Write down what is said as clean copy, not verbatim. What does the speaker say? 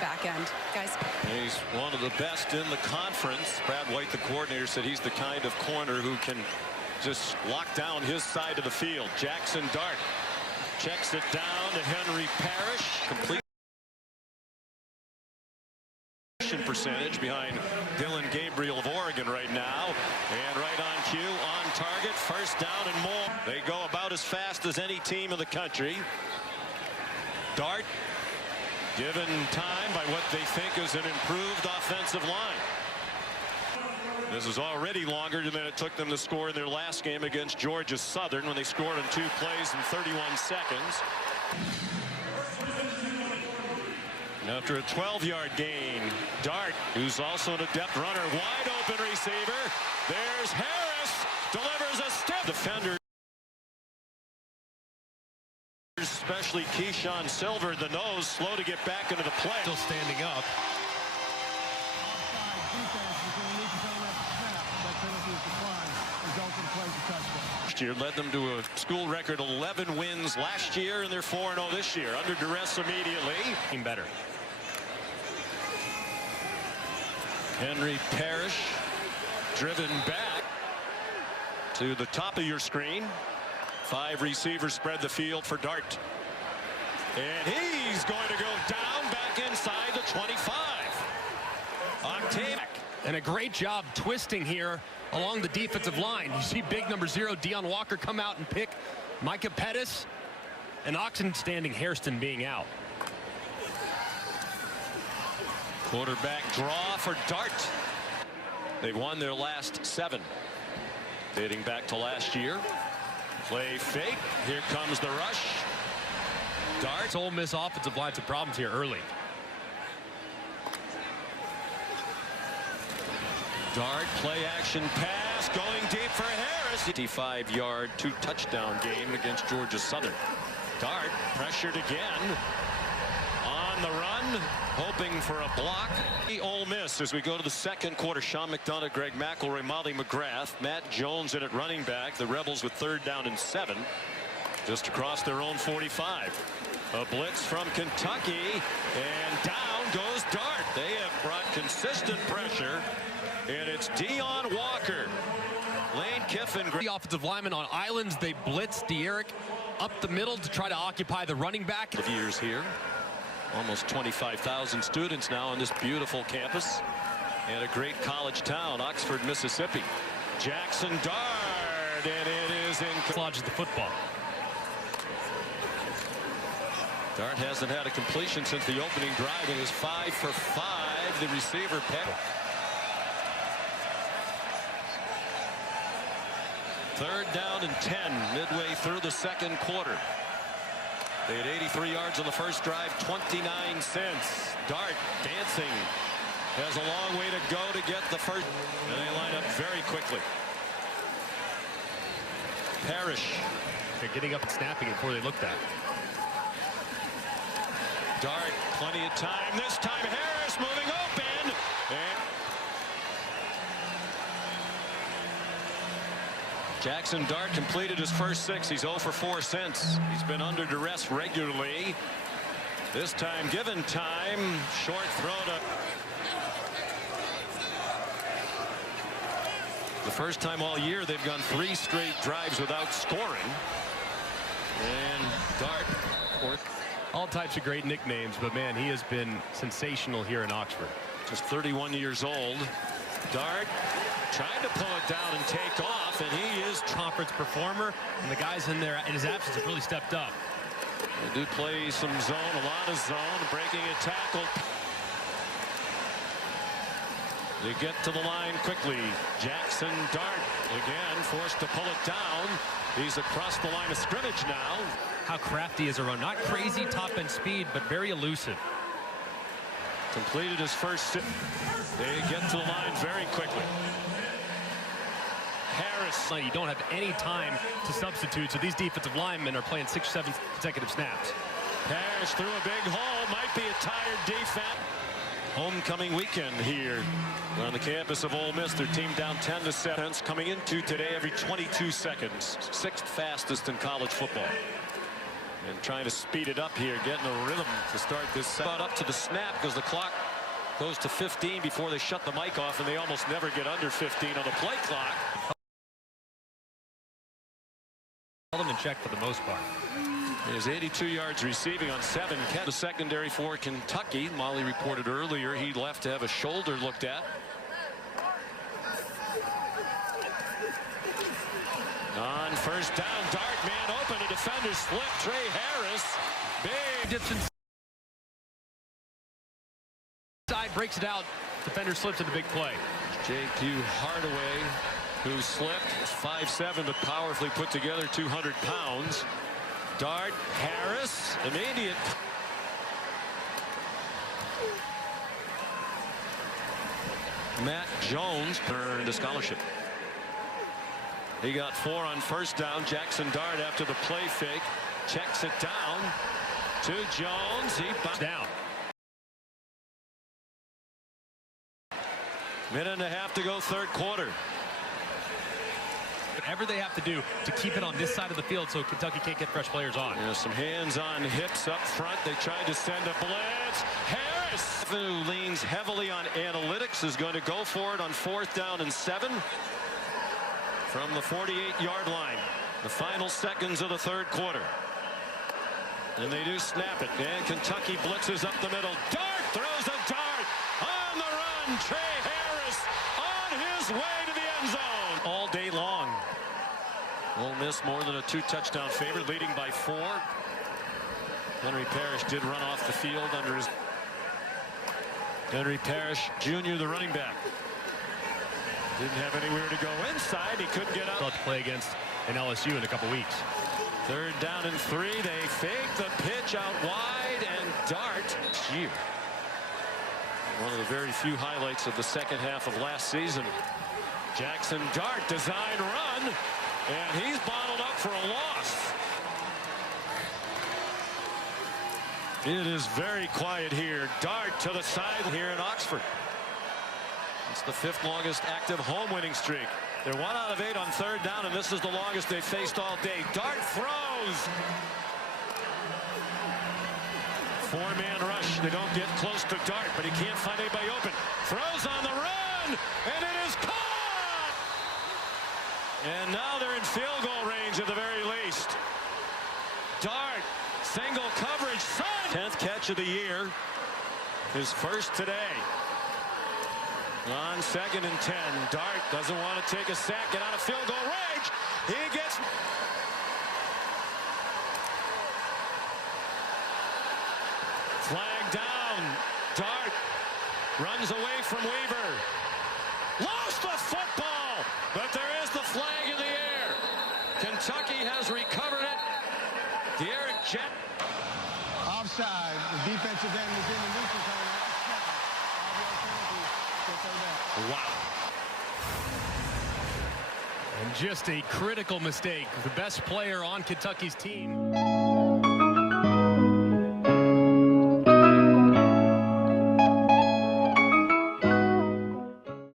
back end. Guys. He's one of the best in the conference. Brad White, the coordinator, said he's the kind of corner who can just lock down his side of the field. Jackson Dart checks it down to Henry Parrish. Complete percentage behind Dylan Gabriel of Oregon right now. And right on cue, on target, first down and more. They go about as fast as any team in the country. Dart given time by what they think is an improved offensive line. This is already longer than it took them to score in their last game against Georgia Southern when they scored in 2 plays in 31 seconds. And after a 12-yard gain, Dart, who's also an adept runner, wide open receiver. There's Harris, delivers a step. Defender, especially Keyshawn Silver, the nose, slow to get back into the play. Still standing up. Last year led them to a school record 11 wins last year, and they're 4-0 this year. Under duress immediately. Better. Henry Parrish driven back to the top of your screen. 5 receivers spread the field for Dart. And he's going to go down back inside the 25. Octave. And a great job twisting here along the defensive line. You see big number 0, Deone Walker, come out and pick Micah Pettis, and Oxen standing Hairston being out. Quarterback draw for Dart. They've won their last 7. Dating back to last year. Play fake. Here comes the rush. Dart. Ole Miss offensive line some problems here early. Dart, play action pass, going deep for Harris. 55-yard, 2-touchdown game against Georgia Southern. Dart pressured again. On the run, hoping for a block. Ole Miss as we go to the second quarter. Sean McDonough, Greg McElroy, Molly McGrath, Matt Jones in at running back. The Rebels with 3rd down and 7. Just across their own 45. A blitz from Kentucky, and down goes Dart. They have brought consistent pressure, and it's Deone Walker. Lane Kiffin. The offensive lineman on islands. They blitz De'Eric up the middle to try to occupy the running back. Of years here. Almost 25,000 students now on this beautiful campus. And a great college town, Oxford, Mississippi. Jackson Dart, and it is in. Lodges the football. Dart hasn't had a completion since the opening drive. It is 5 for 5. The receiver pick. 3rd down and 10 midway through the second quarter. They had 83 yards on the first drive, 29 cents. Dart dancing. Has a long way to go to get the first. And they line up very quickly. Parrish. They're getting up and snapping it before they looked at. Dart, plenty of time. This time Harris moving open. And Jackson Dart completed his first 6. He's 0 for 4 since. He's been under duress regularly. This time given time. Short throw to. The first time all year they've gone 3 straight drives without scoring. And Dart. All types of great nicknames, but man, he has been sensational here in Oxford. Just 31 years old. Dart trying to pull it down and take off, and he is conference performer, and the guys in there in his absence have really stepped up. They do play some zone, a lot of zone, breaking a tackle. They get to the line quickly. Jackson Dart again forced to pull it down. He's across the line of scrimmage now. How crafty is a run. Not crazy top end speed, but very elusive. Completed his first. They get to the line very quickly. Harris. You don't have any time to substitute, so these defensive linemen are playing 6 or 7 consecutive snaps. Parrish through a big hole. Might be a tired defense. Homecoming weekend here on the campus of Ole Miss. Their team down 10-7. Coming into today every 22 seconds. 6th fastest in college football. And trying to speed it up here, getting a rhythm to start this set. Up to the snap because the clock goes to 15 before they shut the mic off, and they almost never get under 15 on the play clock. Held them in check for the most part. He has 82 yards receiving on 7 catches. The secondary for Kentucky. Molly reported earlier he left to have a shoulder looked at. On first down, Dart man open, a defender slip. Trey Harris, big Dips inside, breaks it out. Defender slips in the big play. J.Q. Hardaway, who slipped, 5'7", but powerfully put together, 200 pounds. Dart, Harris, immediate. Matt Jones earned a scholarship. He got 4 on first down. Jackson Dart after the play fake. Checks it down to Jones. He down. Minute and a half to go, third quarter. Whatever they have to do to keep it on this side of the field so Kentucky can't get fresh players on. Yeah, some hands on hips up front. They tried to send a blitz. Harris, who leans heavily on analytics, is going to go for it on 4th down and 7 from the 48-yard line. The final seconds of the third quarter. And they do snap it. And Kentucky blitzes up the middle. Dart throws a dart on the run. Trey Harris on his way to the end zone all day long. Ole Miss more than a 2-touchdown favorite, leading by 4. Henry Parrish did run off the field under his. Henry Parrish Jr., the running back. Didn't have anywhere to go inside. He couldn't get out. To play against an LSU in a couple weeks. 3rd down and 3. They fake the pitch out wide, and Dart. Year. One of the very few highlights of the second half of last season. Jackson Dart design run, and he's bottled up for a loss. It is very quiet here. Dart to the side here in Oxford. It's the 5th longest active home winning streak. They're 1 out of 8 on 3rd down, and this is the longest they've faced all day. Dart throws. 4-man rush. They don't get close to Dart, but he can't find anybody open. Throws on the run, and it is caught. And now they're in field goal range at the very least. Dart, single coverage, 10th catch of the year. His first today. On 2nd and 10, Dart doesn't want to take a sack, get out of field goal range. He gets. Flag down. Dart runs away from Weaver. Lost the football, but there is the flag in the air. Kentucky has recovered it. The Eric Jet. Offside. The defensive end is in the neutral zone. Wow. And just a critical mistake. The best player on Kentucky's team.